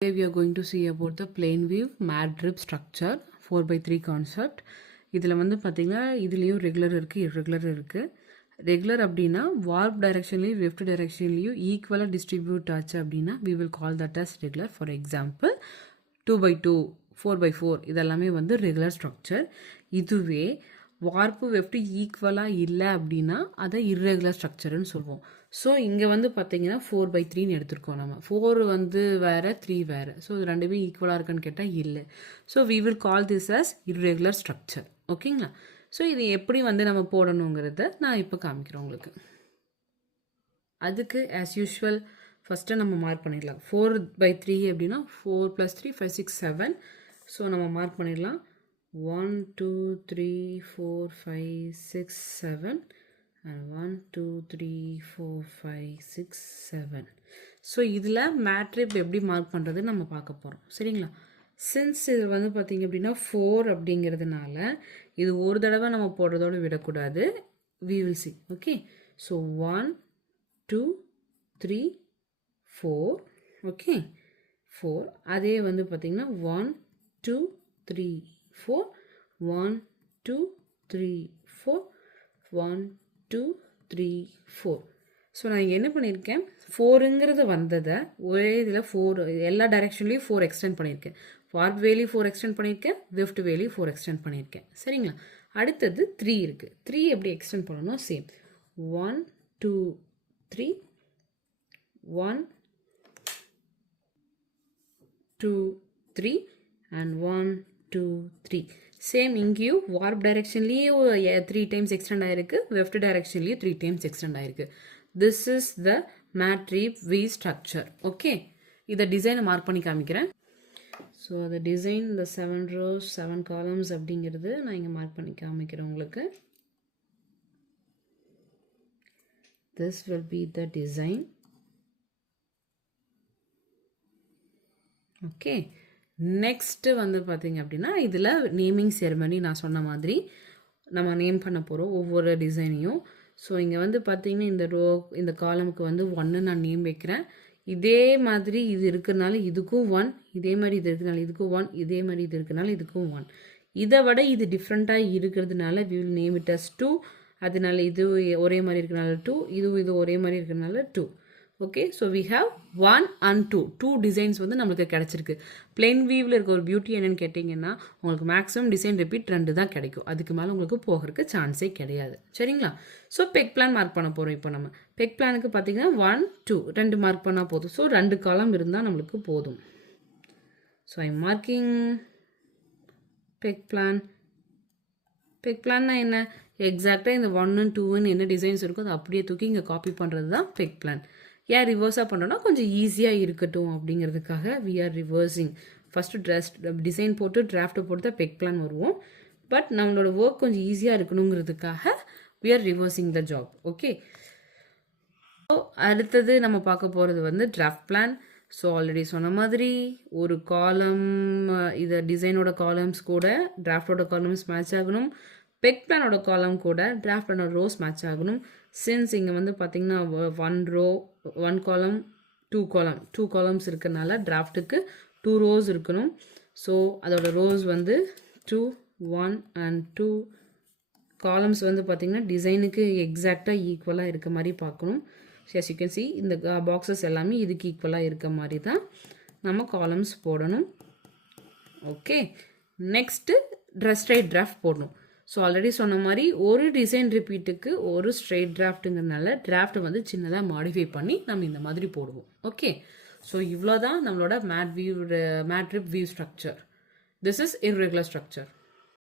Today we are going to see about the plane wave Madrib structure 4x3 concept. இதில் வந்து பார்த்தீங்கன்னா இதுலேயும் regular இருக்குது இர்ரெகுலர் இருக்குது. ரெகுலர் அப்படின்னா வார்ப் டைரக்ஷன்லேயும் லெஃப்ட் டைரக்ஷன்லேயும் ஈக்குவலாக டிஸ்ட்ரிபியூட் ஆச்சு அப்படின்னா we will call that as regular. For example 2x2 4x4 இதெல்லாமே வந்து ரெகுலர் ஸ்ட்ரக்சர். இதுவே வார்ப்பு வெஃப்ட் ஈக்குவலாக இல்லை அப்படின்னா அதை இர்ரெகுலர் ஸ்ட்ரக்சர்னு சொல்லுவோம். ஸோ இங்கே வந்து பார்த்தீங்கன்னா 4x3ன்னு எடுத்துருக்கோம். நம்ம 4 வந்து வேறு 3 வேறு. ஸோ இது ரெண்டுமே ஈக்குவலாக இருக்கான்னு கேட்டால் இல்லை. So we will call this as irregular structure. ஓகேங்களா? ஸோ இது எப்படி வந்து நம்ம போடணுங்கிறத நான் இப்போ காமிக்கிறேன் உங்களுக்கு. அதுக்கு ஆஸ் யூஷுவல் ஃபஸ்ட்டு நம்ம மார்க் பண்ணிடலாம். 4x3 அப்படின்னா 4 + 3 5 6 7. ஸோ நம்ம மார்க் பண்ணிடலாம். 1 2 3 4 5 6 7 and 1 2 3 4 5 6 7. ஸோ இதில் மேட்ரிப் எப்படி மார்க் பண்ணுறது நம்ம பார்க்க போகிறோம். சரிங்களா? சின்ஸ் இது வந்து பார்த்திங்க அப்படின்னா 4 அப்படிங்கிறதுனால இது ஒரு தடவை நம்ம போடுறதோடு விடக்கூடாது. we will see. Okay, so 1 2 3 4. Okay, 4. அதே வந்து பார்த்திங்கன்னா 1 2 3 4 1 2 3 4 1 2 3 4. ஸோ நான் என்ன பண்ணியிருக்கேன், 4ங்கிறது வந்ததை ஒரே இதில் 4 எல்லா டைரெக்ஷன்லேயும் 4 எக்ஸ்டெண்ட் பண்ணியிருக்கேன். வார்ப் வேலையும் 4 எக்ஸ்டெண்ட் பண்ணியிருக்கேன், லெஃப்ட் வேலையும் 4 எக்ஸ்டெண்ட் பண்ணியிருக்கேன். சரிங்களா? அடுத்தது 3 இருக்குது. 3 எப்படி எக்ஸ்டெண்ட் பண்ணணும்? Same 1 2 3 1 2 3 and 1 2 3. சேம் இங்கேயும் வார்ப் டைரெக்ஷன்லேயும் 3 டைம்ஸ் எக்ஸ்டெண்ட் ஆகிருக்கு, லெஃப்ட் டைரெக்ஷன்லேயும் 3 டைம்ஸ் எக்ஸ்டெண்ட் ஆகிருக்கு. This is the mat rib weave structure. Okay, இதை டிசைனை மார்க் பண்ணி காமிக்கிறேன். ஸோ அந்த டிசைன் இந்த 7 rows 7 columns அப்படிங்கிறது நான் இங்கே மார்க் பண்ணி காமிக்கிறேன் உங்களுக்கு. This will be the design. Okay, next வந்து பார்த்திங்க அப்படின்னா இதில் நேமிங் செரமனி நான் சொன்ன மாதிரி நம்ம நேம் பண்ண போகிறோம் ஒவ்வொரு டிசைனையும். ஸோ இங்கே வந்து பார்த்திங்கன்னா இந்த ரோ இந்த காலமுக்கு வந்து 1 நான் நேம் வைக்கிறேன். இதே மாதிரி இது இருக்கிறதுனால இதுக்கும் 1, இதே மாதிரி இது இருக்கிறதுனால இதுக்கும் 1, இதே மாதிரி இது இருக்கிறதுனால இதுக்கும் 1. இதை விட இது டிஃப்ரெண்ட்டாக இருக்கிறதுனால we will name it as 2. அதனால இது ஒரே மாதிரி இருக்கிறதுனால 2, இது ஒரே மாதிரி இருக்கிறதுனால 2. Okay, so we have 1 and 2 designs வந்து நம்மளுக்கு கிடச்சிருக்கு. பிளெயின் வீவில் இருக்க ஒரு பியூட்டி என்னென்னு கேட்டிங்கன்னா உங்களுக்கு மேக்ஸிமம் டிசைன் ரிப்பீட் 2 தான் கிடைக்கும். அதுக்கு மேலே உங்களுக்கு போகிறதுக்கு சான்ஸே கிடையாது. சரிங்களா? ஸோ பெக் பிளான் மார்க் பண்ண போகிறோம். இப்போ நம்ம பெக் பிளானுக்கு பார்த்தீங்கன்னா 1 2 2 மார்க் பண்ணால் போதும். ஸோ 2 காலம் இருந்தால் நம்மளுக்கு போதும். So I marking peg plan. Peg பிளான்னா என்ன? எக்ஸாக்டாக இந்த 1 2 என்ன டிசைன்ஸ் இருக்கோ அதை அப்படியே தூக்கி இங்கே காப்பி பண்ணுறது தான் பெக் பிளான். ஏன் ரிவர்ஸாக பண்ணுறோன்னா கொஞ்சம் ஈஸியாக இருக்கட்டும் அப்படிங்கிறதுக்காக we are reversing. First design போட்டு டிராஃப்ட்டை போட்டு தான் பெக் பிளான் வருவோம். பட் நம்மளோட ஒர்க் கொஞ்சம் ஈஸியாக இருக்கணுங்கிறதுக்காக we are reversing the job. Okay, so அடுத்தது நம்ம பார்க்க போகிறது வந்து டிராஃப்ட் பிளான். ஸோ ஆல்ரெடி சொன்ன மாதிரி ஒரு காலம் இதை டிசைனோட காலம்ஸ் கூட டிராஃப்டோட காலம்ஸ் மேட்ச் ஆகணும். பெக் பிளானோட காலம் கூட டிராஃப்ட் பிளானோட ரோஸ் மேட்ச் ஆகணும். சின்ஸ் இங்கே வந்து பார்த்திங்கன்னா 1 row 1 column 2 column 2 columns இருக்கிறனால டிராஃப்ட்டுக்கு 2 rows இருக்கணும். ஸோ அதோட ரோஸ் வந்து 2 1 and 2 columns வந்து பார்த்திங்கன்னா டிசைனுக்கு எக்ஸாக்டாக ஈக்குவலாக இருக்க மாதிரி பார்க்கணும். as you can see இந்த பாக்ஸஸ் எல்லாமே இதுக்கு ஈக்குவலாக இருக்க மாதிரி தான் நம்ம காலம்ஸ் போடணும். ஓகே, நெக்ஸ்ட்டு ஸ்ட்ரைட் டிராஃப்ட் போடணும். ஸோ ஆல்ரெடி சொன்ன மாதிரி ஒரு டிசைன் ரிப்பீட்டுக்கு ஒரு ஸ்ட்ரெயிட் டிராஃப்ட்டுங்கிறதுனால டிராஃப்ட்டை வந்து சின்னதாக மாடிஃபை பண்ணி நம்ம இந்த மாதிரி போடுவோம். ஓகே, ஸோ இவ்வளோ தான் நம்மளோட mat rib weave structure. This is irregular structure.